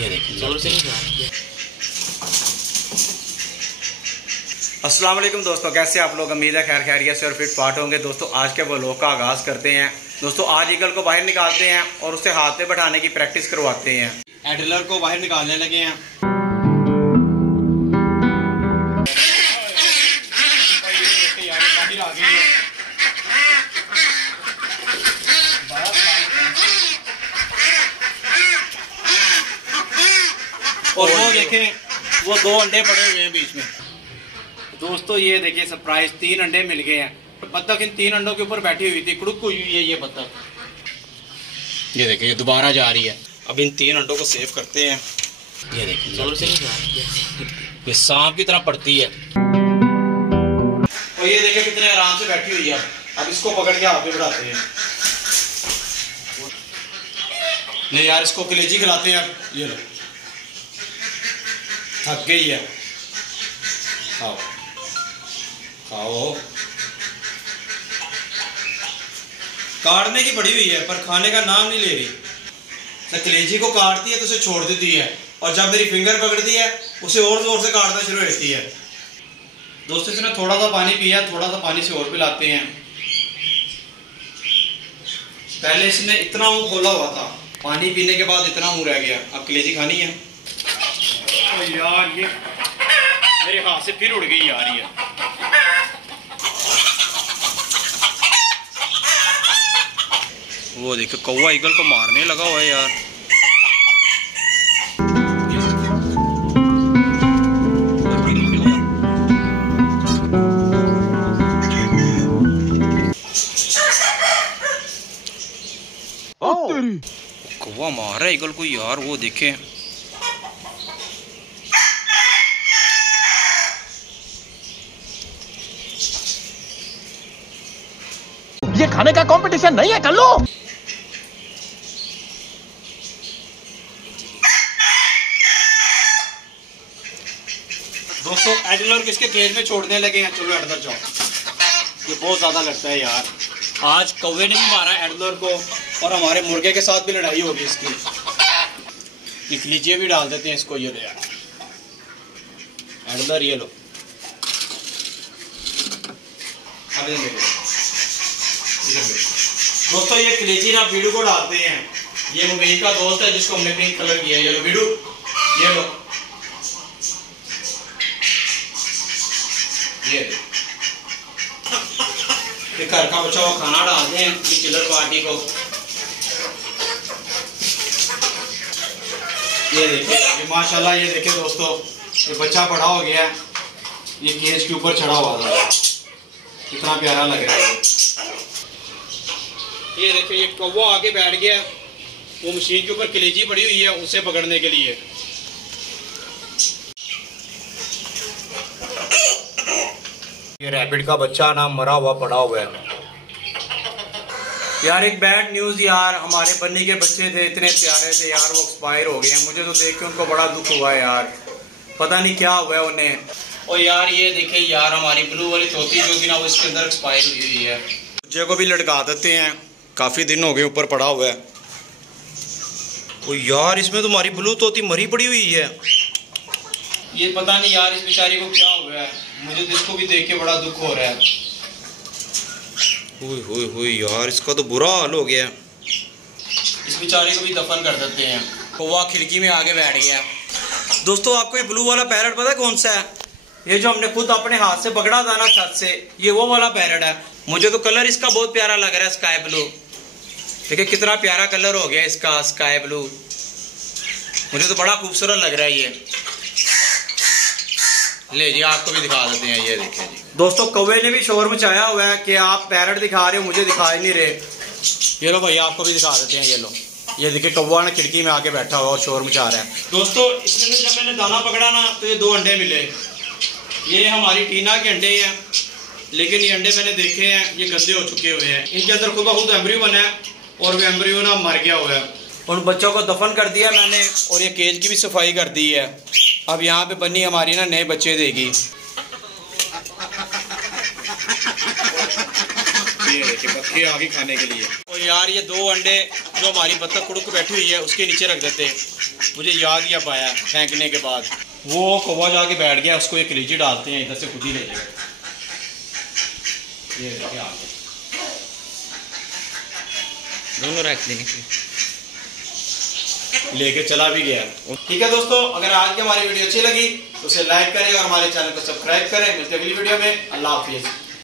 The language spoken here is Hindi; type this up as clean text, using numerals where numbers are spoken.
ये देखिए जोर से नहीं। अस्सलाम वालेकुम दोस्तों, कैसे आप लोग? उम्मीद है खैर खैरियत से और फिट फाट होंगे। दोस्तों आज के व्लॉग का आगाज़ करते हैं। दोस्तों आज ईगल को बाहर निकालते हैं और उसे हाथ पे बैठाने की प्रैक्टिस करवाते हैं। एडलर को बाहर निकालने लगे हैं। और वो देखें, वो 2 अंडे पड़े हुए हैं बीच में। दोस्तों ये देखिए सरप्राइज, 3 अंडे मिल गए हैं। बत्तख इन 3 अंडों के ऊपर बैठी हुई थी, कुड़ुक हुई है ये बत्तख। ये देखिए ये दोबारा जा रही है। अब इन 3 अंडों को सेव करते हैं। ये देखिए जोर से नहीं, ये सांप की तरह पड़ती है। और ये देखिए कितने आराम से बैठी हुई है। अब इसको पकड़ के हाथ पे बढ़ाते हैं। नहीं यार, इसको कलेजी खिलाते हैं। अब ये लो, थक गई है। खाओ खाओ। काटने की पड़ी हुई है पर खाने का नाम नहीं ले रही। कलेजी को काटती है तो उसे छोड़ देती है, और जब मेरी फिंगर पकड़ती है उसे और जोर से काटना शुरू होती है। दोस्तों इसने थोड़ा सा पानी पिया, थोड़ा सा पानी से और पिलाते हैं। पहले इसने इतना मुंह खोला हुआ था, पानी पीने के बाद इतना मुंह रह गया। अब कलेजी खानी है। ओ यार ये मेरे हाथ से फिर उड़ गई यार ये। वो देखो कौवा ईगल को मारने लगा हुआ है यार। कौवा मार रहा है ईगल को यार, वो देखे। ये खाने का कंपटीशन नहीं है कल्लू। दोस्तों एडलर किसके केज में छोड़ने लगे हैं। चलो एडलर जाओ, ये बहुत ज्यादा लगता है यार। आज कौवे ने भी मारा एडलर को, और हमारे मुर्गे के साथ भी लड़ाई होगी इसकी। लीजिए भी डाल देते हैं इसको। ये लो यार एडलर, ये लो। दोस्तों ये कलेजी ना बीड़ू को डालते हैं। ये मुबीन का दोस्त है जिसको हमने पिंक कलर किया है। ये लो बीड़ू, ये लो, ये घर का बचा हुआ खाना डालते हैं ये किलर पार्टी को। ये देखिए ये माशाल्लाह, ये देखिए दोस्तों ये बच्चा बड़ा हो गया। ये केज के ऊपर चढ़ा हुआ था, कितना प्यारा लग रहा है। ये देखिए ये कौवा आके बैठ गया, वो मशीन के ऊपर कलेजी पड़ी हुई है उसे पकड़ने के लिए। ये रैबिट का बच्चा ना मरा हुआ पड़ा हुआ है यार। एक बैड न्यूज यार, हमारे बन्नी के बच्चे थे, इतने प्यारे थे यार, वो एक्सपायर हो गए हैं। मुझे तो देख के उनको बड़ा दुख हुआ है यार, पता नहीं क्या हुआ है उन्हें। और यार ये देखिए यार हमारी ब्लू वाली तोती जो कि ना वो इसके अंदर एक्सपायर हुई हुई है। बच्चे को भी लटका देते हैं, काफी दिन हो गए ऊपर पड़ा हुआ है। ओ यार इसमें तुम्हारी ब्लू तोती मरी पड़ी हुई है। ये पता नहीं यार इस बेचारी को क्या हुआ है, मुझे तो इसको भी देख के बड़ा दुख हो रहा है। हुई यार इसका तो बुरा हाल हो गया। इस बेचारी को भी दफन कर देते हैं। कौवा खिड़की में आगे बैठ गया। दोस्तों आपको ये ब्लू वाला पैरट पता है कौन सा है? ये जो हमने खुद अपने हाथ से पकड़ा था ना छत से, ये वो वाला पैरट है। मुझे तो कलर इसका बहुत प्यारा लग रहा है, स्काई ब्लू। देखिए कितना प्यारा कलर हो गया इसका, स्काई ब्लू। मुझे तो बड़ा खूबसूरत लग रहा है ये। ले जी आपको भी दिखा देते हैं। ये देखिए जी दोस्तों कौवे ने भी शोर मचाया हुआ है कि आप पैरट दिखा रहे हो, मुझे दिखा ही नहीं रहे। ये लो भैया आपको भी दिखा देते हैं। ये लो, ये देखिए कौवा ने खिड़की में आके बैठा हुआ और शोर मचा रहा है। दोस्तों इसमें से जब मैंने दाना पकड़ा ना तो ये 2 अंडे मिले। ये हमारी टीना के अंडे हैं, लेकिन ये अंडे मैंने देखे हैं ये गंदे हो चुके हुए हैं। इनके अंदर खुद ब खुद एम्ब्रियो बना है और वो एम्ब्रियो ना मर गया हुआ है। उन बच्चों को दफन कर दिया मैंने, और ये केज की भी सफाई कर दी है। अब यहाँ पे बन्नी हमारी ना नए बच्चे देगी। ये देखिए बच्चे आ गए खाने के लिए। और यार ये 2 अंडे जो हमारी बत्तख कुड़ुक बैठी हुई है उसके नीचे रख देते हैं। मुझे याद ही अब आया फेंकने के बाद। वो कौवा जाके बैठ गया, उसको एक कलीजी डालते हैं, इधर से खुद ही ले जाएगा। ये देखिए आ गया, दोनों रख देंगे, लेके चला भी गया। ठीक है दोस्तों, अगर आज की हमारी वीडियो अच्छी लगी तो उसे लाइक करें और हमारे चैनल को सब्सक्राइब करें। मिलते हैं अगली वीडियो में। अल्लाह हाफिज़।